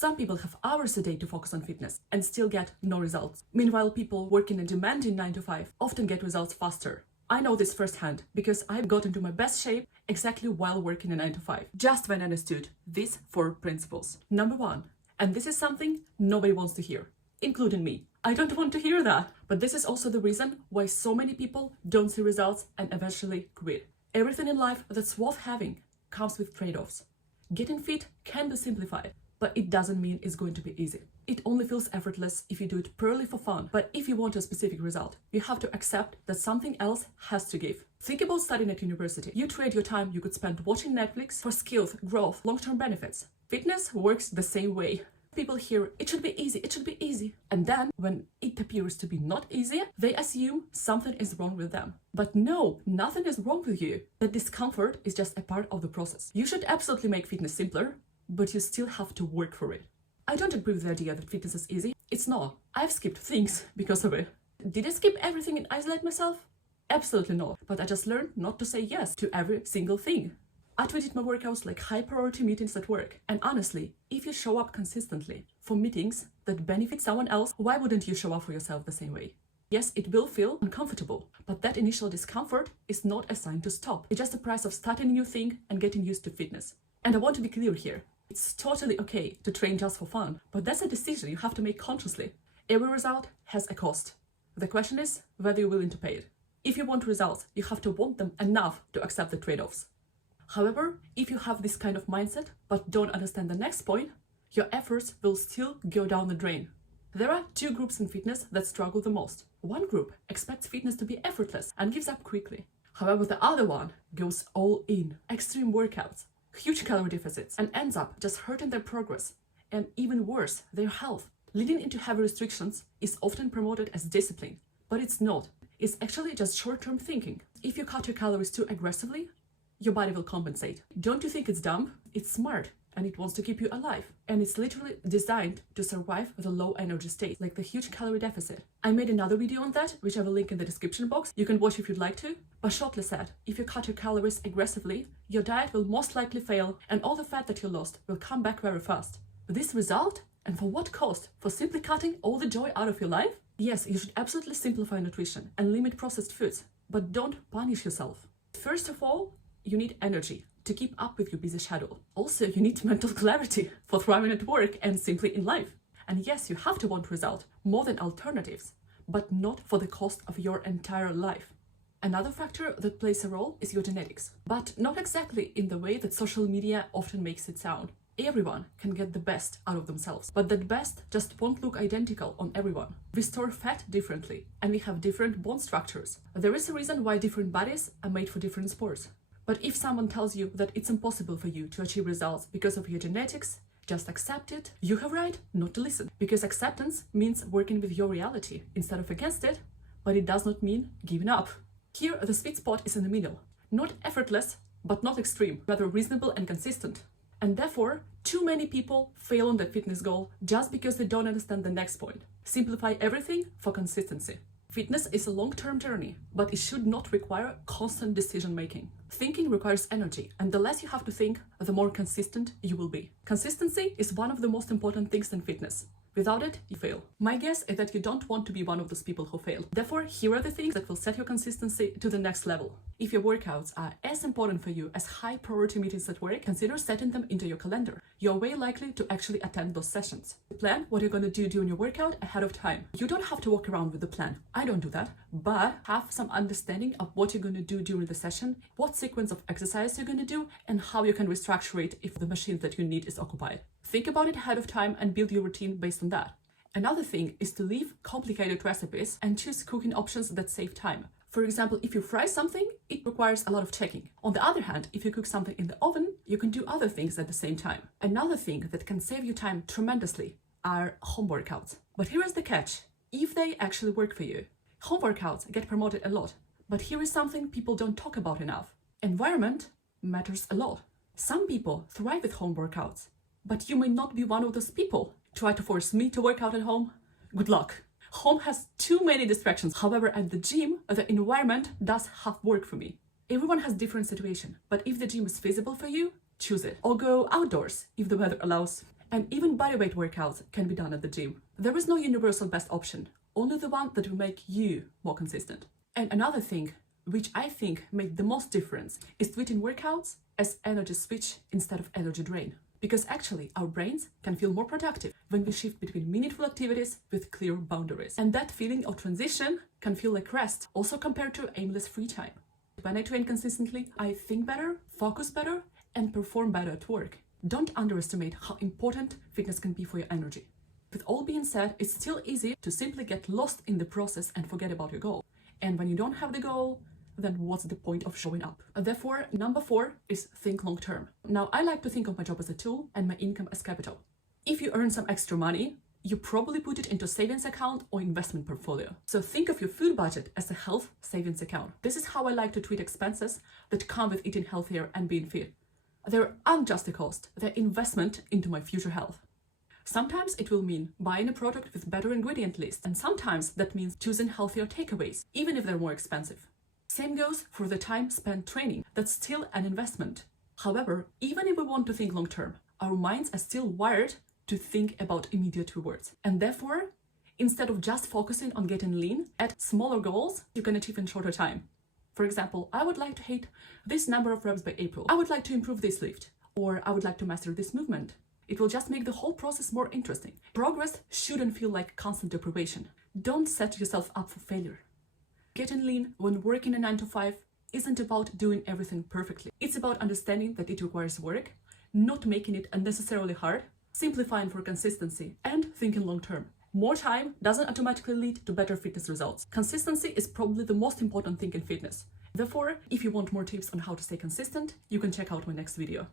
Some people have hours a day to focus on fitness and still get no results. Meanwhile, people working a demanding 9 to 5 often get results faster. I know this firsthand because I've got into my best shape exactly while working a 9 to 5, just when I understood these 4 principles. Number 1, and this is something nobody wants to hear, including me. I don't want to hear that, but this is also the reason why so many people don't see results and eventually quit. Everything in life that's worth having comes with trade-offs. Getting fit can be simplified, but it doesn't mean it's going to be easy. It only feels effortless if you do it purely for fun. But if you want a specific result, you have to accept that something else has to give. Think about studying at university. You trade your time you could spend watching Netflix for skills, growth, long-term benefits. Fitness works the same way. People hear, it should be easy, it should be easy. And then, when it appears to be not easy, they assume something is wrong with them. But no, nothing is wrong with you. The discomfort is just a part of the process. You should absolutely make fitness simpler, but you still have to work for it. I don't agree with the idea that fitness is easy. It's not. I've skipped things because of it. Did I skip everything and isolate myself? Absolutely not. But I just learned not to say yes to every single thing. I treated my workouts like high-priority meetings at work. And honestly, if you show up consistently for meetings that benefit someone else, why wouldn't you show up for yourself the same way? Yes, it will feel uncomfortable, but that initial discomfort is not a sign to stop. It's just the price of starting a new thing and getting used to fitness. And I want to be clear here. It's totally okay to train just for fun, but that's a decision you have to make consciously. Every result has a cost. The question is whether you're willing to pay it. If you want results, you have to want them enough to accept the trade-offs. However, if you have this kind of mindset but don't understand the next point, your efforts will still go down the drain. There are 2 groups in fitness that struggle the most. One group expects fitness to be effortless and gives up quickly. However, the other one goes all in, extreme workouts, huge calorie deficits, and ends up just hurting their progress, and even worse, their health. Leading into heavy restrictions is often promoted as discipline, but it's not. It's actually just short-term thinking. If you cut your calories too aggressively, your body will compensate. Don't you think it's dumb? It's smart, and it wants to keep you alive. And it's literally designed to survive the low energy state, like the huge calorie deficit. I made another video on that, which I will link in the description box. You can watch if you'd like to. But shortly said, if you cut your calories aggressively, your diet will most likely fail, and all the fat that you lost will come back very fast. This result? And for what cost? For simply cutting all the joy out of your life? Yes, you should absolutely simplify nutrition and limit processed foods, but don't punish yourself. First of all, you need energy to keep up with your busy schedule. Also, you need mental clarity for thriving at work and simply in life. And yes, you have to want result more than alternatives, but not for the cost of your entire life. Another factor that plays a role is your genetics, but not exactly in the way that social media often makes it sound. Everyone can get the best out of themselves, but that best just won't look identical on everyone. We store fat differently, and we have different bone structures. There is a reason why different bodies are made for different sports. But if someone tells you that it's impossible for you to achieve results because of your genetics, just accept it. You have right not to listen, because acceptance means working with your reality instead of against it, but it does not mean giving up. Here, the sweet spot is in the middle. Not effortless, but not extreme, rather reasonable and consistent. And therefore, too many people fail on that fitness goal just because they don't understand the next point. Simplify everything for consistency. Fitness is a long-term journey, but it should not require constant decision-making. Thinking requires energy, and the less you have to think, the more consistent you will be. Consistency is one of the most important things in fitness. Without it, you fail. My guess is that you don't want to be one of those people who fail. Therefore, here are the things that will set your consistency to the next level. If your workouts are as important for you as high-priority meetings at work, consider setting them into your calendar. You're way likely to actually attend those sessions. Plan what you're going to do during your workout ahead of time. You don't have to walk around with the plan. I don't do that, but have some understanding of what you're going to do during the session, what sequence of exercise you're going to do, and how you can restructure it if the machine that you need is occupied. Think about it ahead of time and build your routine based on that. Another thing is to leave complicated recipes and choose cooking options that save time. For example, if you fry something, it requires a lot of checking. On the other hand, if you cook something in the oven, you can do other things at the same time. Another thing that can save you time tremendously are home workouts. But here is the catch: if they actually work for you. Home workouts get promoted a lot, but here is something people don't talk about enough. Environment matters a lot. Some people thrive with home workouts, but you may not be one of those people. Try to force me to work out at home? Good luck. Home has too many distractions. However, at the gym, the environment does half work for me. Everyone has different situation, but if the gym is feasible for you, choose it. Or go outdoors if the weather allows. And even bodyweight workouts can be done at the gym. There is no universal best option, only the one that will make you more consistent. And another thing, which I think made the most difference, is treating workouts as energy switch instead of energy drain. Because actually, our brains can feel more productive when we shift between meaningful activities with clear boundaries. And that feeling of transition can feel like rest, also compared to aimless free time. When I train consistently, I think better, focus better, and perform better at work. Don't underestimate how important fitness can be for your energy. With all being said, it's still easy to simply get lost in the process and forget about your goal. And when you don't have the goal, then what's the point of showing up? Therefore, number 4 is think long term. Now, I like to think of my job as a tool and my income as capital. If you earn some extra money, you probably put it into a savings account or investment portfolio. So think of your food budget as a health savings account. This is how I like to treat expenses that come with eating healthier and being fit. They aren't just a cost, they're investment into my future health. Sometimes it will mean buying a product with better ingredient list, and sometimes that means choosing healthier takeaways, even if they're more expensive. Same goes for the time spent training. That's still an investment. However, even if we want to think long term, our minds are still wired to think about immediate rewards. And therefore, instead of just focusing on getting lean, add smaller goals you can achieve in shorter time. For example, I would like to hit this number of reps by April. I would like to improve this lift, or I would like to master this movement. It will just make the whole process more interesting. Progress shouldn't feel like constant deprivation. Don't set yourself up for failure. Getting lean when working a 9 to 5 isn't about doing everything perfectly. It's about understanding that it requires work, not making it unnecessarily hard, simplifying for consistency, and thinking long term. More time doesn't automatically lead to better fitness results. Consistency is probably the most important thing in fitness. Therefore, if you want more tips on how to stay consistent, you can check out my next video.